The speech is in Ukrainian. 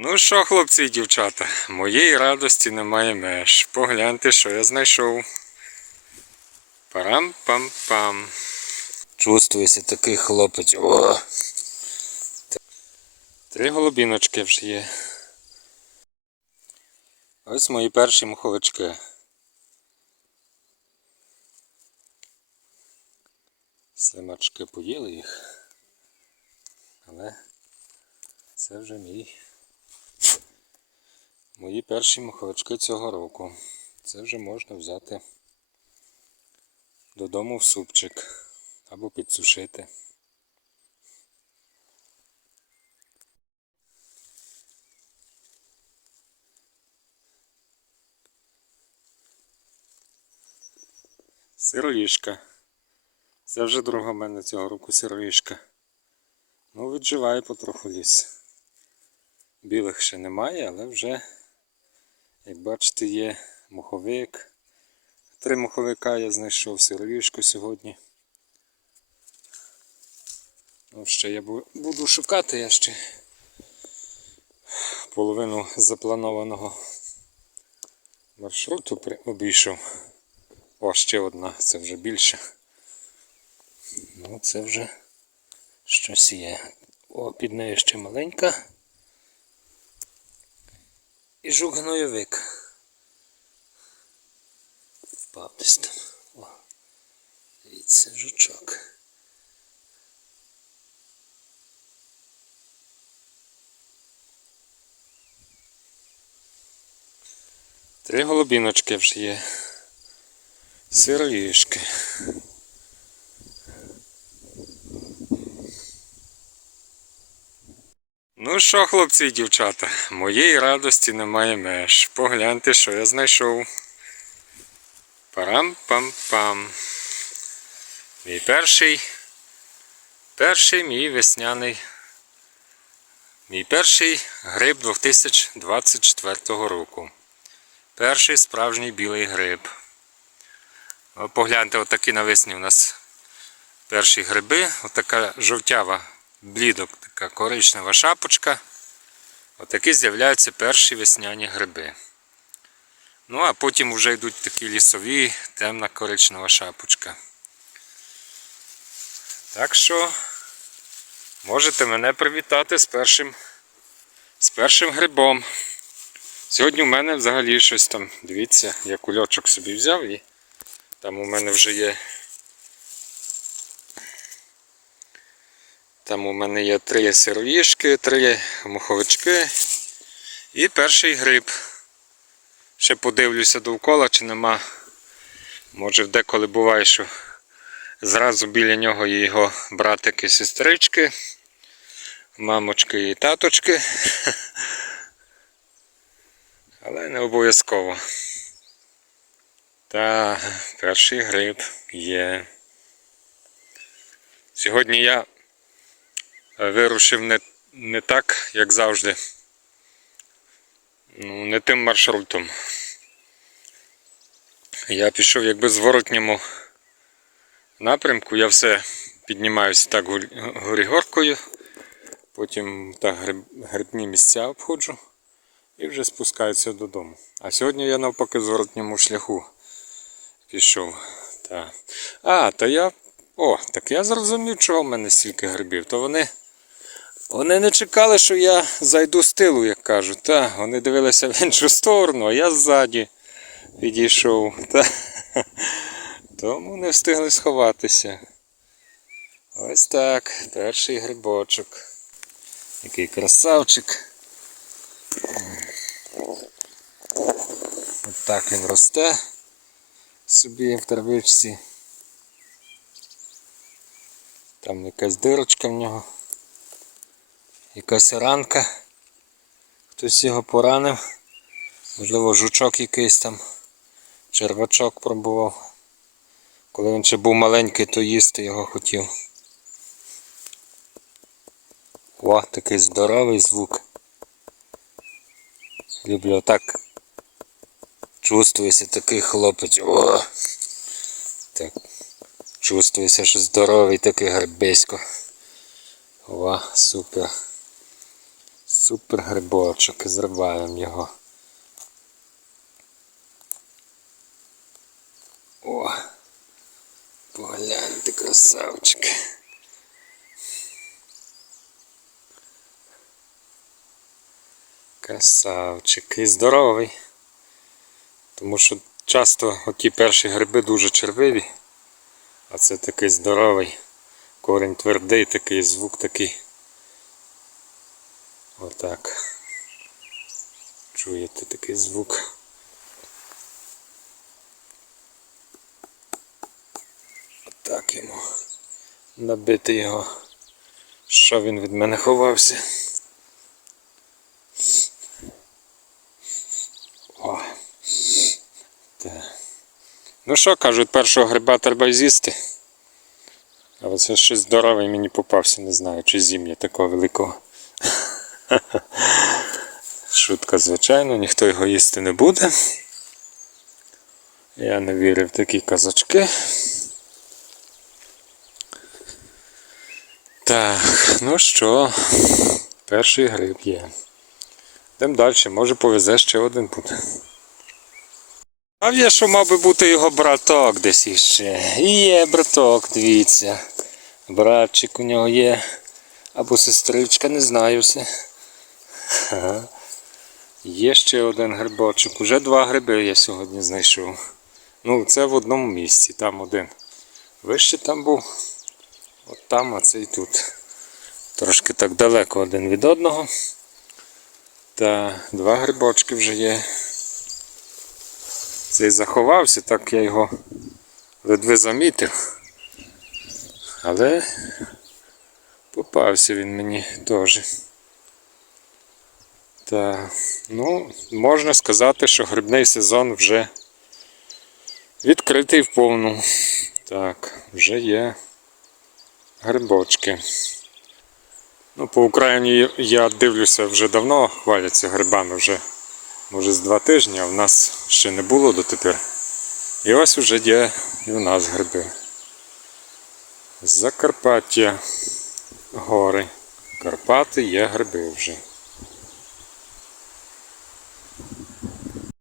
Ну що, хлопці і дівчата, моєї радості немає меж. Погляньте, що я знайшов. Парам-пам-пам. Чувствується такий хлопець. О! Три голубіночки вже є. Ось мої перші муховички. Слимачки поїли їх. Але це вже мій. Мої перші муховички цього року. Це вже можна взяти додому в супчик або підсушити. Сироїшка. Це вже друга в мене цього року сироїшка. Ну, відживає потроху ліс. Білих ще немає, але вже, як бачите, є муховик. Три муховика я знайшов сироїшку сьогодні. Ну, ще я буду шукати я ще половину запланованого маршруту обійшов. О, ще одна, це вже більше. Ну, це вже щось є. О, під нею ще маленька. І жук гнойовик. Впав десь там. О, дивіться, жучок. Три голубіночки вже є. Сироїшки. Ну що, хлопці і дівчата, моєї радості немає меж. Погляньте, що я знайшов. Парам-пам-пам. Мій перший. Перший мій весняний. Мій перший гриб 2024 року. Перший справжній білий гриб. Погляньте, отакі навесні у нас перші гриби. Отака жовтява блідок, така коричнева шапочка. Отакі з'являються перші весняні гриби. Ну, а потім вже йдуть такі лісові, темна коричнева шапочка. Так що можете мене привітати з першим, з першим грибом. Сьогодні у мене взагалі щось там, дивіться, я кульочок собі взяв і там у мене вже є. Там у мене є три сироїшки, три муховички і перший гриб. Ще подивлюся довкола, чи нема. Може деколи буває, що зразу біля нього є його братики, сестрички, мамочки і таточки. Але не обов'язково. Та перший гриб є. Сьогодні я вирушив не, не так, як завжди. Ну, не тим маршрутом. Я пішов якби зворотньому напрямку, я все піднімаюся так горі-горкою, потім так гриб, грибні місця обходжу і вже спускаюся додому. А сьогодні я навпаки зворотньому шляху пішов. Та. А, то я. О, так я зрозумів, чого в мене стільки грибів. То вони. Вони не чекали, що я зайду з тилу, як кажуть. Та, вони дивилися в іншу сторону, а я ззаді підійшов. Та. Тому не встигли сховатися. Ось так, перший грибочок. Який красавчик. От так він росте собі в травичці. Там якась дирочка в нього. Якась ранка. Хтось його поранив. Можливо, жучок якийсь там. Червачок пробував. Коли він ще був маленький, то їсти його хотів. О, такий здоровий звук. Люблю отак. Чувствується такий хлопець. О! Так. Чувствується, що здоровий такий гребесько. О, супер. Супер грибочок і зриваємо його. О! Погляньте, красавчик. Красавчик і здоровий. Тому що часто оті перші гриби дуже червиві, а це такий здоровий. Корінь твердий, такий звук такий. Отак. Чуєте такий звук. Отак йому. Набити його. Що він від мене ховався? О. Так. Ну що кажуть, першого гриба треба з'їсти. Але це щось здоровий мені попався, не знаю, чи зім'я такого великого. Шутка, звичайно, ніхто його їсти не буде. Я не вірю в такі казачки. Так, ну що, перший гриб є. Йдемо далі, може повезе ще один буде. А є, що мав би бути його браток десь іще. І є браток, дивіться. Братчик у нього є. Або сестричка, не знаю все. Є ще один грибочок. Уже два гриби я сьогодні знайшов. Ну, це в одному місці, там один. Вище там був. От там, а цей тут. Трошки так далеко один від одного. Та два грибочки вже є. Цей заховався, так я його ледве замітив. Але попався він мені теж. Та, ну, можна сказати, що грибний сезон вже відкритий в повну. Так, вже є грибочки. Ну, по Україні я дивлюся вже давно, хваляться грибами вже, може, з два тижні, а в нас ще не було дотепер. І ось вже є і в нас гриби. Закарпаття, гори. Карпати є гриби вже.